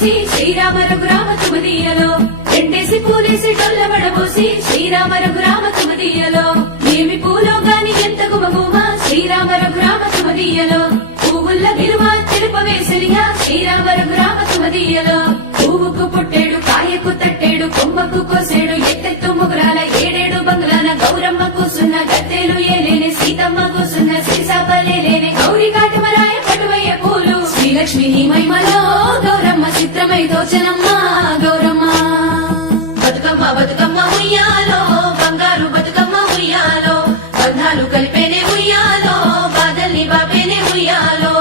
పోసి శ్రీరామ రఘురామ తుమదీయలో ఎండేసి పూలేసి డొల్లబడబోసి శ్రీరామ రఘురామ తుమదీయలో ఏమి పూలో గాని ఎంత గుమగుమ శ్రీరామ రఘురామ తుమదీయలో పువ్వుల్ల విలువ తెలుపవేసలియా శ్రీరామ రఘురామ తుమదీయలో పువ్వుకు పుట్టేడు కాయకు తట్టేడు కొమ్మకు కోసేడు ఎత్తెత్తు ముగురాల ఏడేడు బంగ్లాల గౌరమ్మ కూసున్న గద్దెలు ఏలేని సీతమ్మ కూసున్న సీసాపలేలేని గౌరీ కాటమరాయ పటువయ్య పూలు శ్రీలక్ష్మి నీ మహిమలో గౌరమ్మ చిత్రమై దోచనమ్మ గౌరమ్మ బతుకమ్మ బతుకమ్మ ఉయ్యాలో బంగారు బతుకమ్మ ఉయ్యాలో బంధాలు కలిపేనే ఉయ్యాలో బాధల్ని బాపేనే ఉయ్యాలో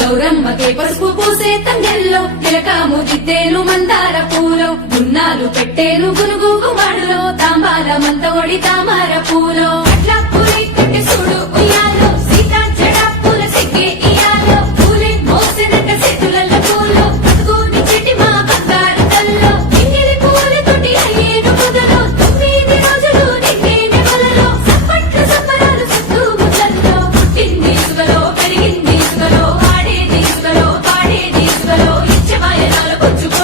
గౌరమ్మకే పసుపు పూసే తంగెల్లో తిలకాము దిద్దేలు మందార పూలో గున్నాలు పెట్టేలు గునుగు గుమాడులో తాంబాల మంతోడి తామర పూలో అట్లా పూరి కట్టి చూడు ఉయ్యాలో సీతా జడ పూల సిగ్గే ఇయాలో పూలే మోసినట్ట చేతులల్ల పూలో బతుకుని చెట్టి మా బంగారు తల్లో ఇంగిలి పూల తోటి అయ్యేను మొదలో 9 రోజులు నిండేని మొలలో సప్పట్లు సప్పరాలు సత్తు ముద్దల్లో పుట్టింది ఇసుకలో పెరిగింది ఇసుకలో ఆడేది ఇసుకలో పాడేది ఇసుకలో ఇచ్చ వాయనాలు పుచ్చుకో